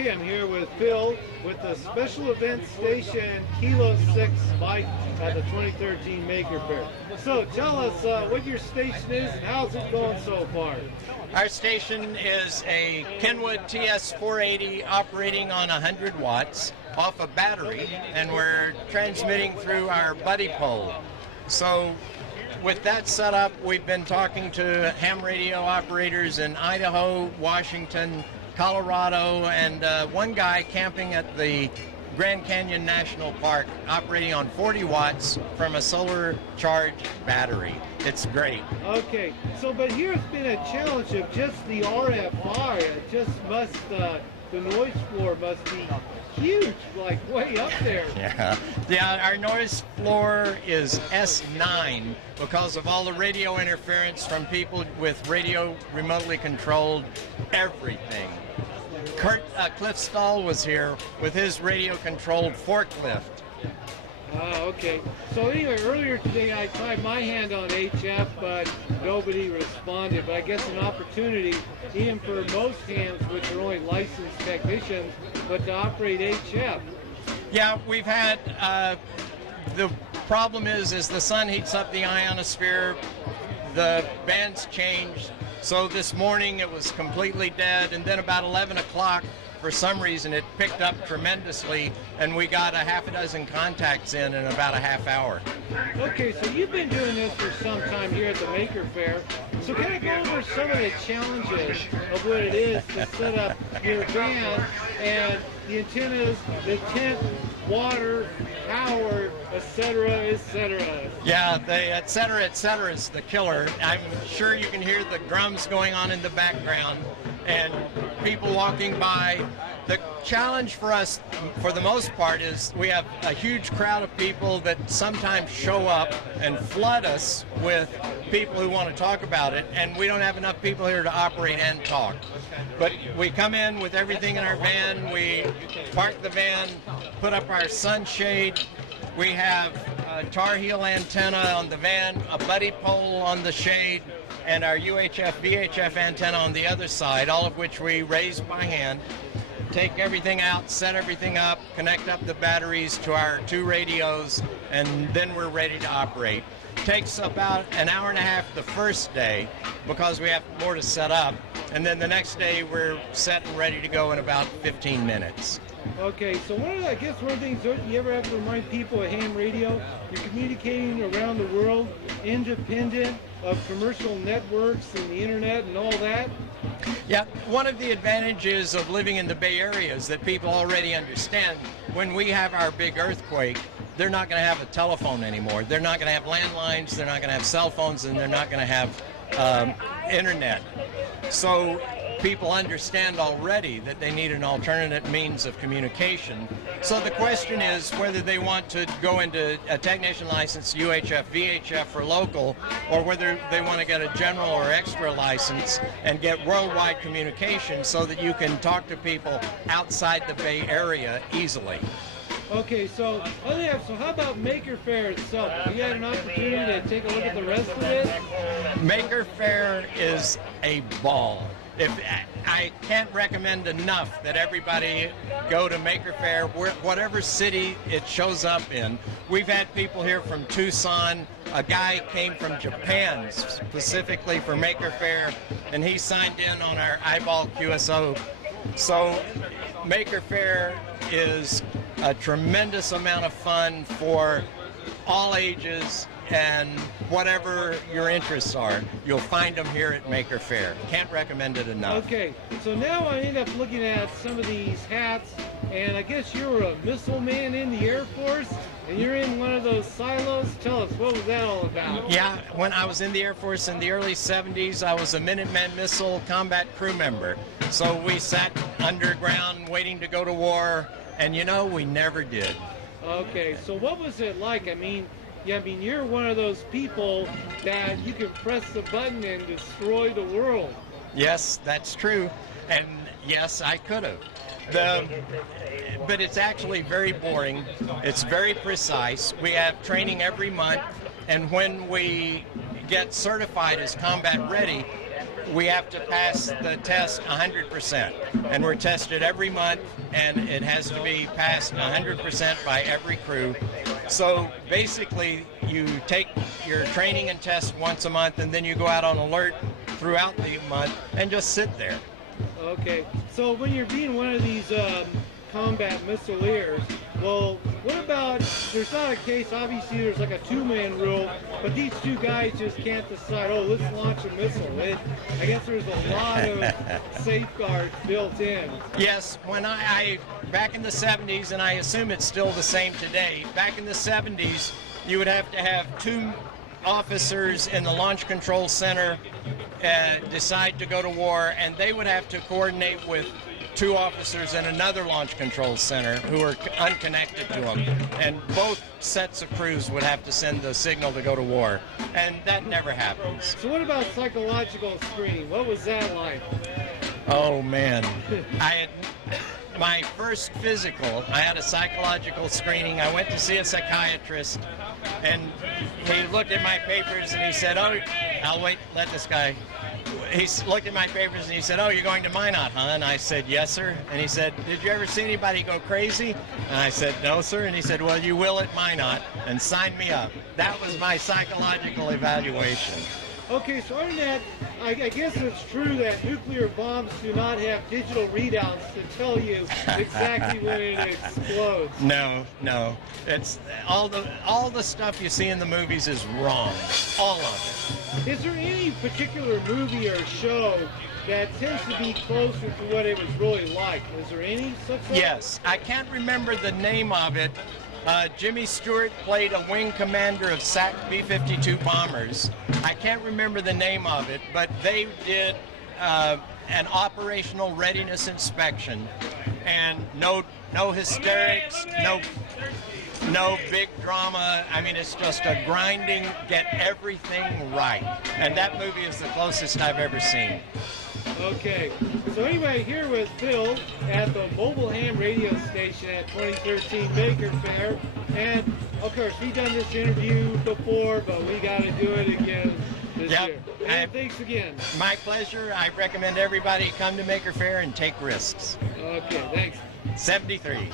Okay, I'm here with Phil with the special event station Kilo 6 Mike at the 2013 Maker Faire. So tell us what your station is and how's it going so far? Our station is a Kenwood TS480 operating on 100 watts off a battery, and we're transmitting through our buddy pole. So with that setup, we've been talking to ham radio operators in Idaho, Washington, Colorado, and one guy camping at the Grand Canyon National Park operating on 40 watts from a solar charged battery. It's great. Okay, so but here's been a challenge of just the RFI. It just must, the noise floor must be huge, like way up there. Yeah, our noise floor is S9 because of all the radio interference from people with radio remotely controlled everything. Cliff Stahl was here with his radio-controlled forklift. Okay. So anyway, earlier today I tried my hand on HF, but nobody responded. But I guess an opportunity, even for most hands, which are only licensed technicians, but to operate HF. Yeah, we've had, the problem is the sun heats up the ionosphere, the band's changed. So this morning it was completely dead, and then about 11 o'clock, for some reason, it picked up tremendously, and we got a half a dozen contacts in about a half hour. Okay, so you've been doing this for some time here at the Maker Faire. So can I go over some of the challenges of what it is to set up your van and the antennas, the tent, water, power, etc., etc.? Yeah, the etc., etc. is the killer. I'm sure you can hear the drums going on in the background and people walking by. The challenge for us, for the most part, is we have a huge crowd of people that sometimes show up and flood us with people who want to talk about it, and we don't have enough people here to operate and talk. But we come in with everything in our van, we park the van, put up our sunshade, we have a Tar Heel antenna on the van, a buddy pole on the shade, and our UHF VHF antenna on the other side, all of which we raise by hand. Take everything out, set everything up, connect up the batteries to our two radios, and then we're ready to operate. Takes about an hour and a half the first day because we have more to set up, and then the next day we're set and ready to go in about 15 minutes. Okay, so I guess one of the things you ever have to remind people at ham radio, you're communicating around the world, independent of commercial networks and the internet and all that. Yeah, one of the advantages of living in the Bay Area is that people already understand when we have our big earthquake, they're not going to have a telephone anymore. They're not going to have landlines, they're not going to have cell phones, and they're not going to have internet. So people understand already that they need an alternate means of communication. So the question is whether they want to go into a technician license, UHF, VHF for local, or whether they want to get a general or extra license and get worldwide communication so that you can talk to people outside the Bay Area easily. Okay, so how about Maker Faire itself? Have you had an opportunity to take a look at the rest of it? Maker Faire is a ball. I can't recommend enough that everybody go to Maker Faire, whatever city it shows up in. We've had people here from Tucson. A guy came from Japan specifically for Maker Faire, and he signed in on our eyeball QSO. So Maker Faire is a tremendous amount of fun for all ages, and whatever your interests are, you'll find them here at Maker Faire. Can't recommend it enough. Okay, so now I end up looking at some of these hats, and I guess you were a missile man in the Air Force, and you're in one of those silos. Tell us, what was that all about? Yeah, when I was in the Air Force in the early 70s, I was a Minuteman missile combat crew member. So we sat underground waiting to go to war, and you know, we never did. Okay, so what was it like? I mean, you're one of those people that you can press the button and destroy the world. Yes, that's true. And yes, I could have. But it's actually very boring. It's very precise. We have training every month. And when we get certified as combat ready, we have to pass the test 100%, and we're tested every month, and it has to be passed 100% by every crew. So basically, you take your training and test once a month, and then you go out on alert throughout the month and just sit there. Okay, so when you're being one of these combat missileers, well, what about, there's not a case, obviously there's like a two-man rule, but these two guys just can't decide, oh, let's launch a missile. I guess there's a lot of safeguards built in. Yes, when I back in the 70s, and I assume it's still the same today, back in the 70s, you would have to have two officers in the Launch Control Center decide to go to war, and they would have to coordinate with two officers in another Launch Control Center who are unconnected to them, and both sets of crews would have to send the signal to go to war, and that never happens. So what about psychological screening? What was that like? Oh man, I had my first physical, I had a psychological screening. I went to see a psychiatrist, and he looked at my papers and he said, oh, I'll wait, let this guy. He looked at my papers and he said, oh, you're going to Minot, huh? And I said, yes, sir. And he said, did you ever see anybody go crazy? And I said, no, sir. And he said, well, you will at Minot, and sign me up. That was my psychological evaluation. Okay, so other than that, I guess it's true that nuclear bombs do not have digital readouts to tell you exactly when it explodes. No, no. It's all the stuff you see in the movies is wrong. All of it. Is there any particular movie or show that tends to be closer to what it was really like? Is there any such thing? Yes. I can't remember the name of it. Jimmy Stewart played a wing commander of SAC B-52 bombers. I can't remember the name of it, but they did an operational readiness inspection, and no hysterics, no big drama. I mean, it's just a grinding, get everything right. And that movie is the closest I've ever seen. Okay, so anyway, here with Phil at the mobile ham radio station at 2013 Maker Faire, and of course we've done this interview before, but we got to do it again this year. And thanks again. My pleasure. I recommend everybody come to Maker Faire and take risks. Okay, thanks. 73.